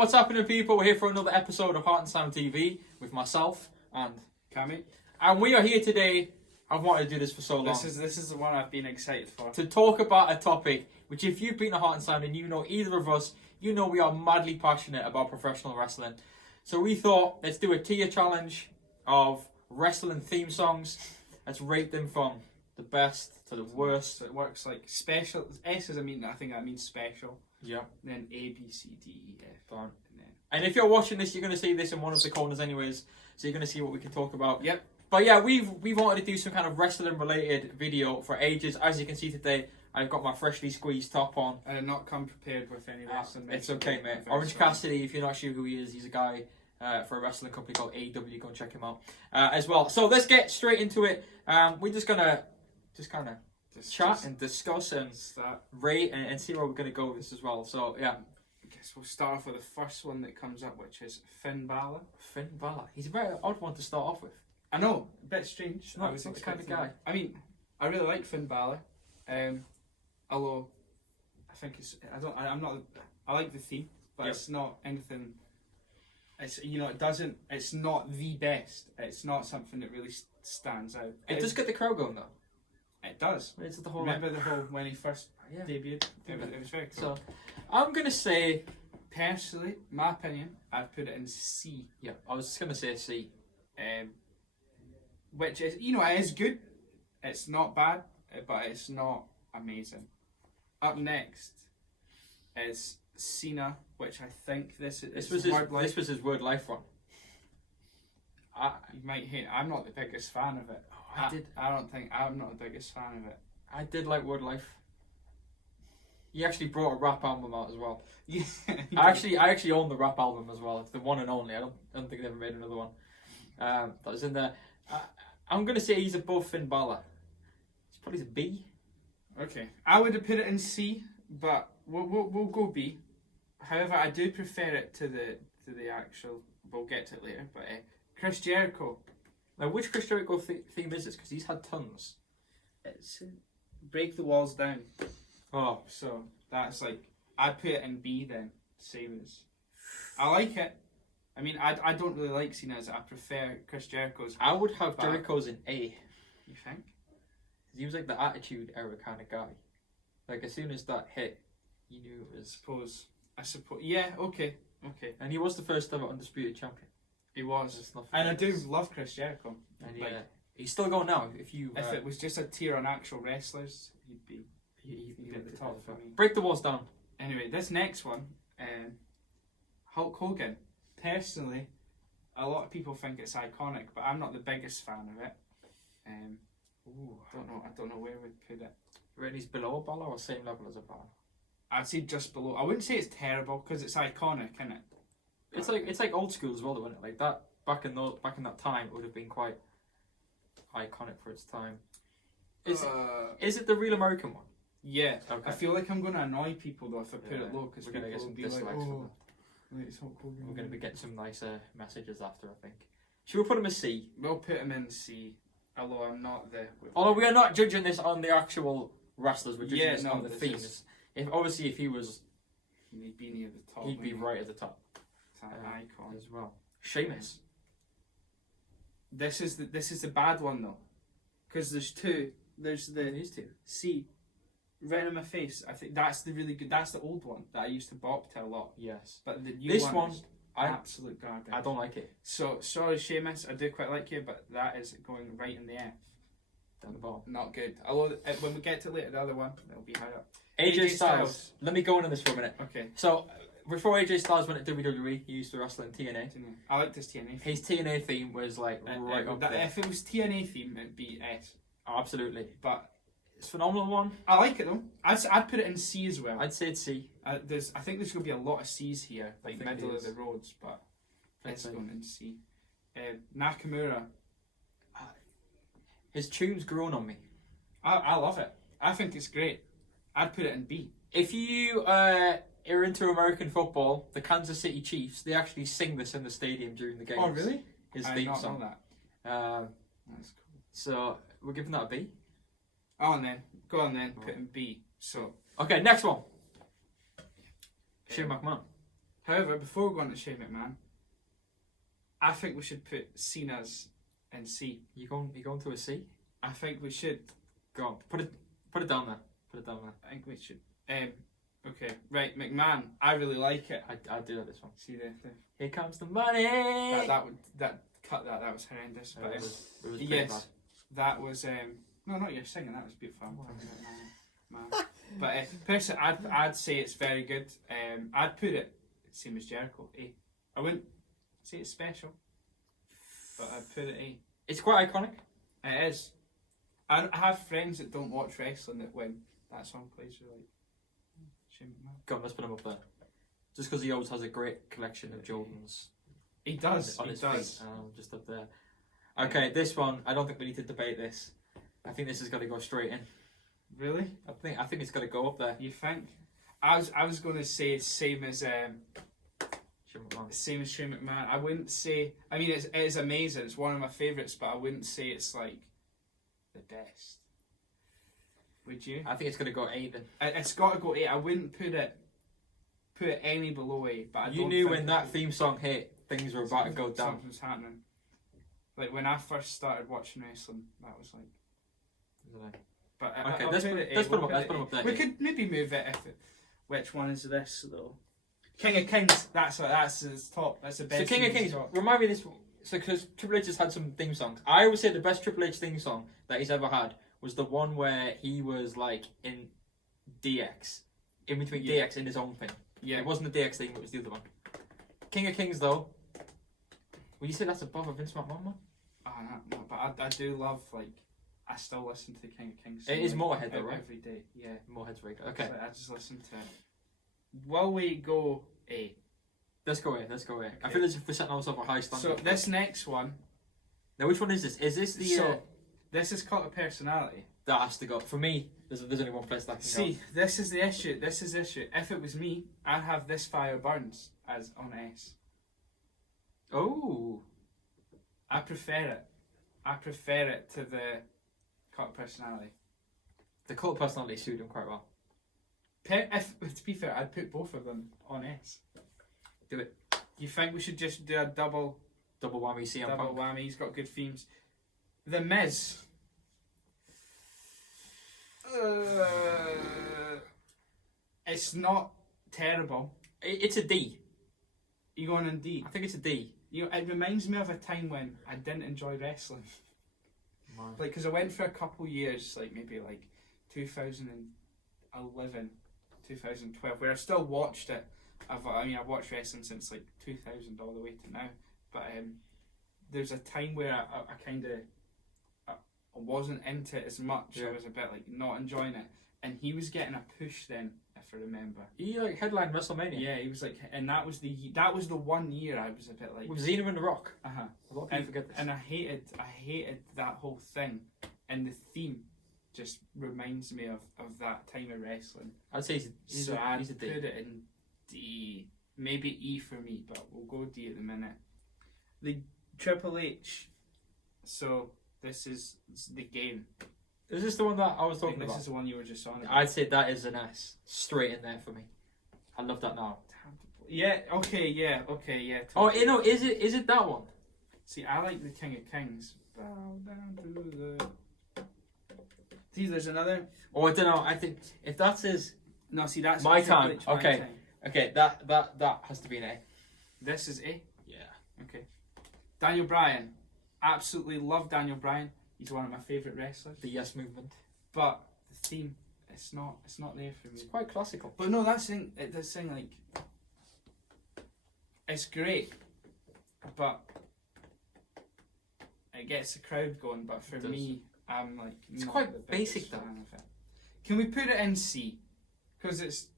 What's happening, people? We're here for another episode of Heart and Sound TV with myself and Cammy. And we are here today. I've wanted to do this for so long. This is the one I've been excited for. To talk about a topic which, if you've been to Heart and Sound and you know either of us, you know we are madly passionate about professional wrestling. So we thought, let's do a tier challenge of wrestling theme songs. Let's rate them from the best to the worst. So it works like special. S is I think that means special. Yeah. Then A, B, C, D, E, F. Done. And if you're watching this, you're going to see this in one of the corners anyways. So you're going to see what we can talk about. Yep. But yeah, we've wanted to do some kind of wrestling related video for ages. As you can see today, I've got my freshly squeezed top on. I did not come prepared with any wrestling. It's okay, mate. Orange Cassidy, if you're not sure who he is, he's a guy for a wrestling company called AEW. Go and check him out as well. So let's get straight into it. We're just gonna chat and discuss and rate and see where we're gonna go with this as well. So yeah, I guess we'll start off with the first one that comes up, which is Finn Balor. Finn Balor. He's a very odd one to start off with. I know, a bit strange. Not the kind of guy. I mean, I really like Finn Balor. Although I think I like the theme, but yep. It's not anything. It's it's not the best. It's not something that really stands out. It does get the crowd going though. It does. It's the whole. Remember the whole when he first debuted? It was very cool. So I'm gonna say, personally, my opinion, I'd put it in C. Yeah, I was just gonna say C. Which is, it is good. It's not bad, but it's not amazing. Up next is Cena, which I think this was his word life one. You might hate. I'm not the biggest fan of it. I'm not the biggest fan of it. I did like Word Life. He actually brought a rap album out as well. Yeah. I actually own the rap album as well. It's the one and only. I don't think they ever made another one. That was in there. I'm gonna say he's above Finn Balor. He's probably a B. Okay, I would have put it in C, but we'll go B. However, I do prefer it to the actual. We'll get to it later, but Chris Jericho. Now, which Chris Jericho theme is this? Because he's had tons. It's Break the Walls Down. Oh, so that's like I'd put it in B then. Same as I like it. I mean, I don't really like Cena's. I prefer Chris Jericho's. I would have Jericho's in A. You think? He was like the Attitude Era kind of guy. Like as soon as that hit, you knew it was. I suppose. Yeah. Okay. And he was the first ever undisputed champion. He was. And I do love Chris Jericho. And yeah, he's still going now. If it was just a tier on actual wrestlers, he'd be at the top for me. Break the Walls Down. Anyway, this next one, Hulk Hogan. Personally, a lot of people think it's iconic, but I'm not the biggest fan of it. I don't know where we'd put it. Randy's below Balor or same level as a Balor? I'd say just below. I wouldn't say it's terrible because it's iconic, isn't it? It's like old school as well, isn't it? Like that back in that time, it would have been quite iconic for its time. Is it the real American one? Yeah. Okay. I feel like I'm going to annoy people though if I put it low because we're going to get some dislikes from them. We're going to be getting some nicer messages after, I think. Should we put him as C? We'll put him in C. Although I'm not the. Although we are not judging this on the actual wrestlers, we're judging this on the themes. If he was, he'd be near the top. He'd be right at the top. It's an icon as well. Sheamus. This is the bad one though, because there's two. There's these two. C. Right in my face. I think that's the really good. That's the old one that I used to bop to a lot. Yes. But the new one is absolute garbage. I don't like it. So sorry, Sheamus. I do quite like you, but that is going right in the F. Down the bottom. Not good. Although when we get to later, the other one it'll be higher up. AJ Styles. Let me go into this for a minute. Okay. So before AJ Styles went to WWE, he used to wrestle in TNA. I liked his TNA theme. His TNA theme was like right up there. If it was TNA theme, it'd be S. Oh, absolutely. But it's a phenomenal one. I like it though. I'd put it in C as well. I'd say it's C. I think there's going to be a lot of C's here, like middle of the roads, but it's going in C. Nakamura. His tune's grown on me. I love it. I think it's great. I'd put it in B. If you are into American football, the Kansas City Chiefs, they actually sing this in the stadium during the games. Oh, really? His theme song. That. That's cool. So we're giving that a B. Oh, and then go on then, put in B. So okay, next one. Shane McMahon. However, before we go on to Shane McMahon, I think we should put Cena's in C. You going to a C? I think we should. Go on. Put it down there. Put it down there. I think we should. Okay, right, McMahon. I really like it. I do like this one. See the Here comes the money. that cut that was horrendous. But It was pretty yes, bad. that was no, not your singing. That was beautiful. I'm talking about man. But personally, I'd say it's very good. I'd put it same as Jericho. A. I wouldn't say it's special, but I'd put it A. It's quite iconic. It is. I have friends that don't watch wrestling that when that song plays, they're like, Shane McMahon. Go on, let's put him up there. Just because he always has a great collection of Jordans. He does. On He his does. feet. Just up there. Okay, this one. I don't think we need to debate this. I think this has got to go straight in. Really? I think it's got to go up there. You think? I was going to say same as Shane McMahon. Shane McMahon. I wouldn't say. I mean, it is amazing. It's one of my favourites, but I wouldn't say it's like the best. Would you? I think it's going to go A then. It's got to go A. I wouldn't put it any below A. But You knew when that theme song hit, things were about to go down. Something was happening. Like when I first started watching wrestling, that was like. But Okay, I'll let's put put it A. let's put We'll him up. Let's put him up there. We could maybe move it if it. Which one is this though? King of Kings. That's his top. That's the So best. King of Kings, remind me this. So because Triple H has had some theme songs, I always say the best Triple H theme song that he's ever had was the one where he was like in DX, in between DX in his own thing. Yeah. It wasn't the DX thing, it was the other one. King of Kings though. Will you say that's above a Vince McMahon one? No, but I do love like. I still listen to the King of Kings. It is Motorhead though, right? Every day. Yeah. Motorhead's very good. Okay. So I just listen to it. Will we go A? Let's go A. I feel as if we're setting ourselves a high standard. So this next one. Now which one is this? Is this the this is cult of personality. that has to go. For me, there's only one place that can See, this is the issue. This is the issue. If it was me, I'd have This Fire Burns as on S. go. Oh. I prefer it to the cult of personality. The cult of personality suited him quite well. To be fair, I'd put both of them on S. Do it. You think we should just do a double Whammy CM double Punk. whammy? He's got good themes. The Miz. It's not terrible. It's a D. You going in D? I think it's a D. It reminds me of a time when I didn't enjoy wrestling. Man. Like, because I went for a couple years, like maybe like 2011, 2012, where I still watched it. I've watched wrestling since like 2000 all the way to now. But there's a time where I kind of I wasn't into it as much. Yeah. I was a bit like not enjoying it, and he was getting a push then, if I remember. He like headlined WrestleMania. Yeah, he was like, and that was the 1 year I was a bit like. With Xena and The Rock. Uh huh. A lot of people forget this. And I hated that whole thing, and the theme just reminds me of that time of wrestling. I'd say he's I'd a D. put it in D, maybe E for me, but we'll go D at the minute. The Triple H. So this is the game. Is this the one that I was I think talking this about? is the one you were just on about. I'd say that is an S. Straight in there for me. I love that now. Yeah. Okay. Yeah. Okay. Yeah. Oh, you know, is it that one? See, I like the King of Kings. Bow down to the. See, there's another. Oh, I don't know. I think if that's his. No, see, that's My Triple time. H, My Okay. Time. Okay, that has to be an A. This is A. Yeah. Okay. Daniel Bryan. Absolutely love Daniel Bryan. He's one of my favourite wrestlers. The Yes Movement. But the theme, it's not there for me. It's quite classical. But no, that's thing. It does sing like. It's great, but it gets the crowd going. But for It does. me, I'm like. It's not quite the biggest basic, though. fan of it. Can we put it in C? Because it's.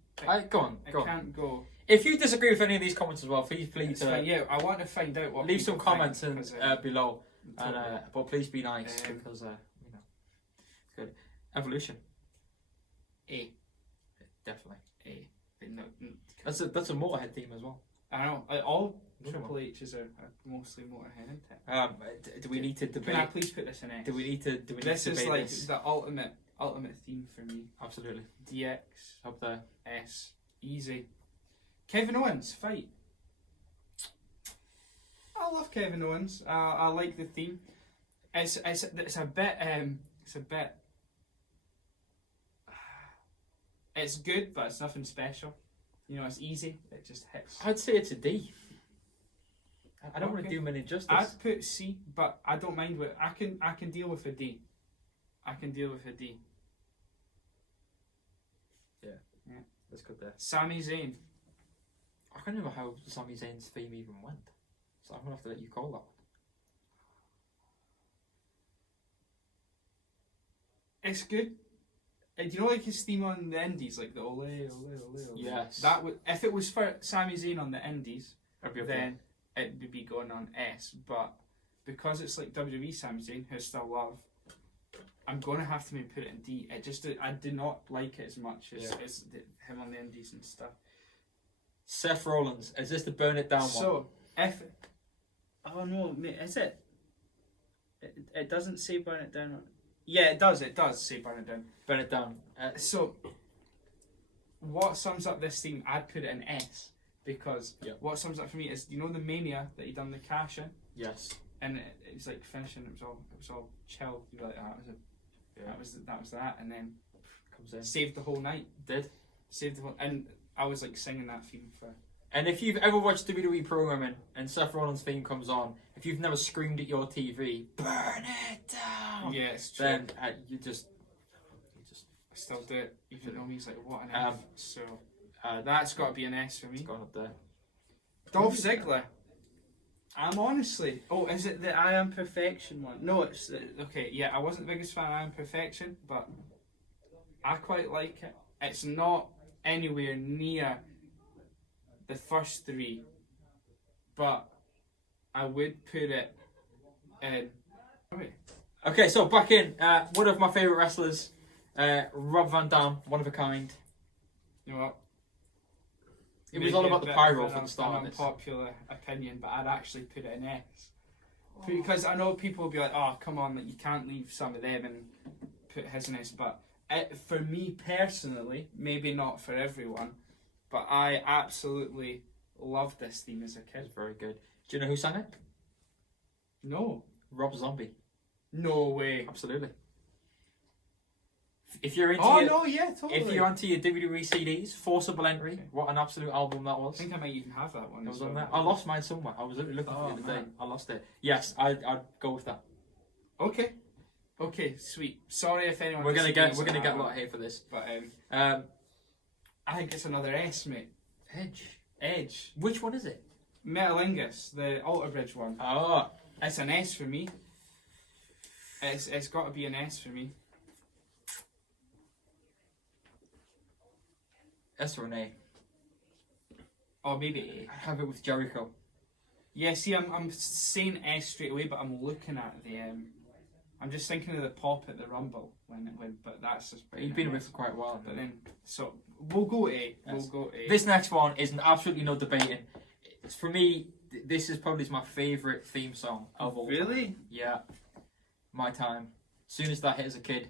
Go on. It Go on. can't go. If you disagree with any of these comments as well, please It's fine, yeah, I want to find out what. leave some people think, comments in, 'cause, below. And totally. but please be nice Um, because it's good. Evolution, A. definitely. A. No, That's a Motorhead theme as well. I know. All Another Triple one. H's are mostly Motorhead, isn't it? Do we need to Can I debate? please put this in S? Do we need to debate This is like this? the ultimate theme for me. Absolutely. DX Up there. S. Easy. Kevin Owens fight. I love Kevin Owens. I like the theme. It's a bit it's good, but it's nothing special. You know, it's easy. It just hits. I'd say it's a D. I don't want to do him any justice. I'd put C, but I don't mind what I can deal with a D. I can deal with a D. Yeah. Let's go there. Sami Zayn. I can't remember how Sami Zayn's theme even went, so I'm gonna have to let you call that one. It's good. And do you know, like his theme on the Indies, like the ole ole ole ole. Yes. That would, if it was for Sami Zayn on the Indies, That'd be up then it would be going on S. But because it's like WWE Sami Zayn, who I still love, I'm gonna have to maybe put it in D. It just I do not like it as much as, him on the Indies and stuff. Seth Rollins, is this the burn it down one? So if oh no, mate, is it? It doesn't say burn it down. Yeah, it does. It does say burn it down. Burn it down. So what sums up this theme? I'd put it in S because what sums up for me is, you know, the Mania that he done the cash in. Yes. And it was like finishing. It was all chill. You'd be like, that was that, and then Comes in. saved the whole night. Did. Saved the whole, and I was like singing that theme for. And if you've ever watched WWE programming and Seth Rollins' theme comes on, if you've never screamed at your TV, burn it down. Yeah, it's true. Then you just. I still do it, even though he's like, what an F. So that's got to be an S for me. It's gone up there. Dolph Ziggler. I'm honestly. Oh, is it the I Am Perfection one? No, it's okay. Yeah, I wasn't the biggest fan of I Am Perfection, but I quite like it. It's not anywhere near the first three, but I would put it in. Okay, so back in. One of my favourite wrestlers, Rob Van Dam, one of a kind. You know what? It was all about the pyro from the start of An this. unpopular opinion, but I'd actually put it in S. Because I know people will be like, oh, come on, like, you can't leave some of them and put his in S. But for me personally, maybe not for everyone, but I absolutely loved this theme as a kid. It's very good. Do you know who sang it? No. Rob Zombie. No way. Absolutely. If you're into totally. if you're into your WWE CDs, Forcible Entry, what an absolute album that was. I think I might even have that one. It was on there. I lost mine somewhere. I was looking for it the other day. I lost it. Yes, I'd go with that. Okay, sweet. Sorry if anyone. We're gonna get a that lot of hate for this. But I think it's another S, mate. Edge. Which one is it? Metalingus, the Alter Bridge one. Oh, It's an S for me. It's got to be an S for me. S or an A? Or maybe I have it with Jericho. Yeah, see, I'm saying S straight away, but I'm looking at the. I'm just thinking of the pop at the Rumble but that's just. He's been with for quite a while. But then, so we'll go A. Yes. We'll go A. This next one is absolutely no debating. For me, this is probably my favourite theme song of all time. Really? Yeah. My time. As soon as that hit as a kid,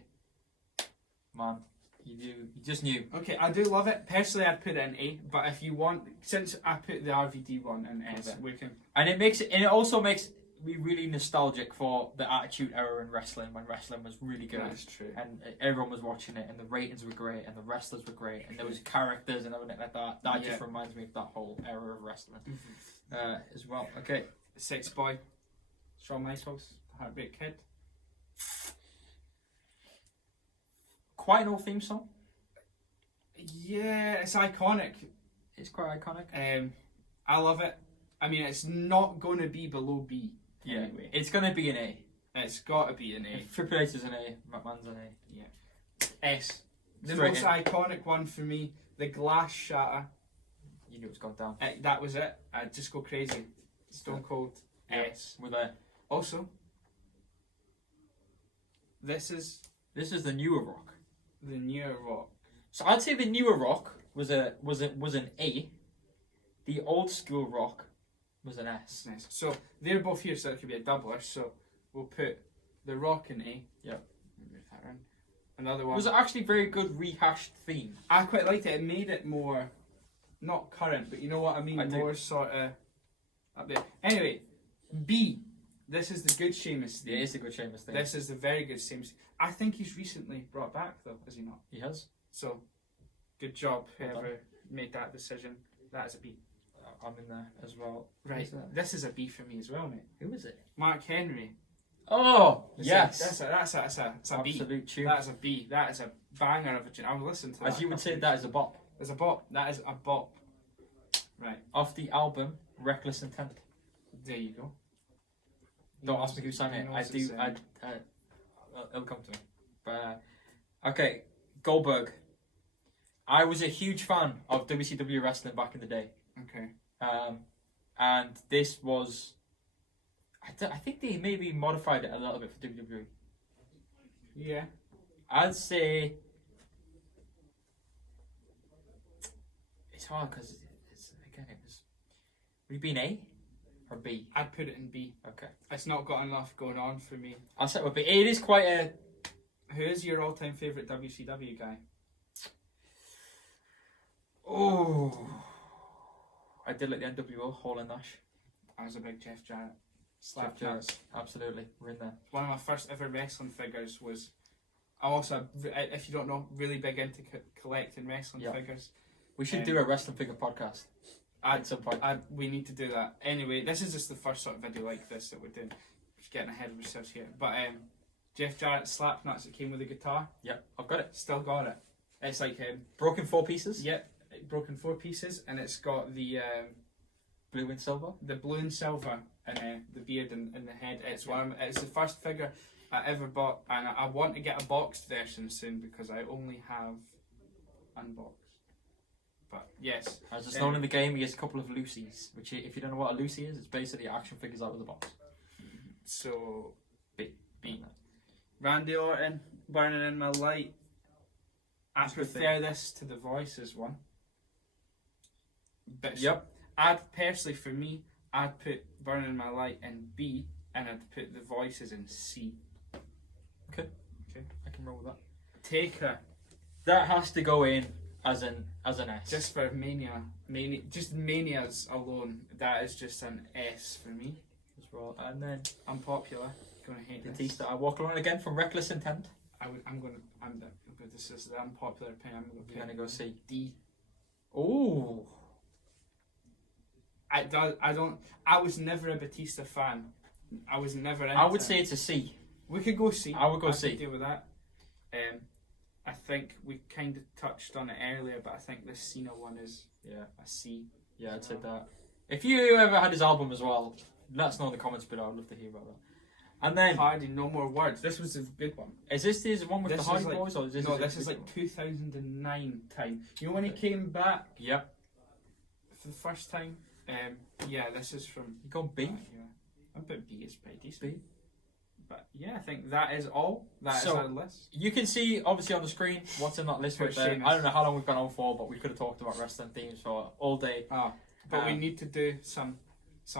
man, you just knew. Okay, I do love it. Personally, I'd put it in A, but if you want, since I put the RVD one in S, we can. And it also makes me really nostalgic for the Attitude Era in wrestling, when wrestling was really good. That's true. And everyone was watching it, and the ratings were great, and the wrestlers were great, and there was characters and everything like that. That just reminds me of that whole era of wrestling as well. Okay. Sex Boy, Shawn Michaels, Heartbreak Kid. Quite an old theme song. Yeah, it's iconic. It's quite iconic. I love it. I mean, it's not going to be below B. Yeah, anyway. it's going to be an A. It's got to be an A. If Triple H is an A, McMahon's an A. Yeah. S. The Straight most in. iconic one for me, the glass shatter. You knew it was going down. That was it. I'd just go crazy. Stone Cold. S. With a. Also, this is This is the newer Rock. the newer Rock. So I'd say the newer Rock was an A. The old school Rock was an S. Nice. So they're both here, so it could be a doubler. So we'll put the Rock in A. Yep. Move that around. Another one. Was it actually very good rehashed theme? I quite liked it. It made it more, not current, but you know what I mean? I do. More sort of up there. Anyway, B. This is the good Sheamus thing. It is a good Sheamus thing. This is the very good Sheamus. I think he's recently brought back though, is he not? He has. So, good job Well whoever done. made that decision. That is a B. I'm in there as well. Right. Who's that? This is a B for me as well, mate. Who is it? Mark Henry. Oh, That's yes. That's a B. Absolute tune. That is a B. That is a banger of a tune. I'll listen to that. As you would say, that is a bop. There's a bop. That is a bop. Right. Off the album, Reckless Intent. There you go. Don't ask me who sang it. I do. It'll come to me. But okay, Goldberg. I was a huge fan of WCW wrestling back in the day. Okay. And this was. I think they maybe modified it a little bit for WWE. Yeah. I'd say it's hard because it's again it was. Would it be an A or B? I'd put it in B. Okay, It's not got enough going on for me. I'll say it would be. It is quite a. Who is your all-time favourite WCW guy? Oh, I did like the NWO Hall and Nash. I was a big Jeff Jarrett. Slap Jeff Jarrett, nuts. absolutely, we're in there. One of my first ever wrestling figures was. I'm also, if you don't know, really big into collecting wrestling Yeah. figures. We should do a wrestling figure podcast at some point. We need to do that. Anyway, this is just the first sort of video like this that we're doing. Just getting ahead of ourselves here. But Jeff Jarrett slap nuts that came with a guitar. Yep, I've got it. Still got it. It's like Broken 4 pieces. yep, broken 4 pieces, and it's got the Blue and silver. blue and silver and the beard and the head. It's it's the first figure I ever bought, and I want to get a boxed version soon because I only have unboxed. But yes, As it's known in the game, he has a couple of Lucy's, which if you don't know what a Lucy is, it's basically action figures out of the box. so B. Randy Orton, Burning in My Light. I That's good prefer this to the Voices one. But Yep. for me, I'd put Burning in My Light in B, and I'd put the Voices in C. Okay. I can roll with that. Taker, That has to go in as an S. just for Mania, just Manias alone, that is just an S for me. as well. And then Unpopular, gonna hate this. Batista, I walk along again from Reckless Intent. But this is the unpopular opinion. You're gonna go C. D. Oh. I was never a Batista fan. I was never into I would it. say it's a C. We could go C. I would go could C. deal with that. I think we kind of touched on it earlier, but I think this Cena one is Yeah. a C. Yeah, I'd say that. If you ever had his album as well, let us know in the comments below. I'd love to hear about that. And then, Hardy, No More Words. This was a good one. is this the one with This the is Hardy like- Boys? Or is this No, this is like 2009 time. You know when he came back Yep. for the first time? Yeah, this is from. You go B? Yeah, I bet B is pretty decent. B. But yeah, I think that is all. That is So- our list. You can see, obviously, on the screen what's in that list right there. Sheamus. I don't know how long we've gone on for, but we could have talked about wrestling themes for all day. But we Um, need to do some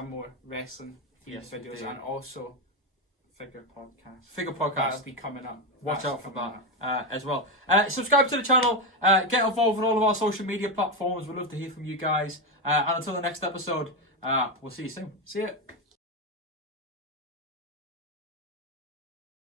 more wrestling Yes, we videos do. and also figure podcast. Figure That'll podcast. be coming up. Watch That's out for coming that up. as well. Subscribe to the channel. Get involved with all of our social media platforms. We'd love to hear from you guys. And until the next episode, we'll see you soon. See ya.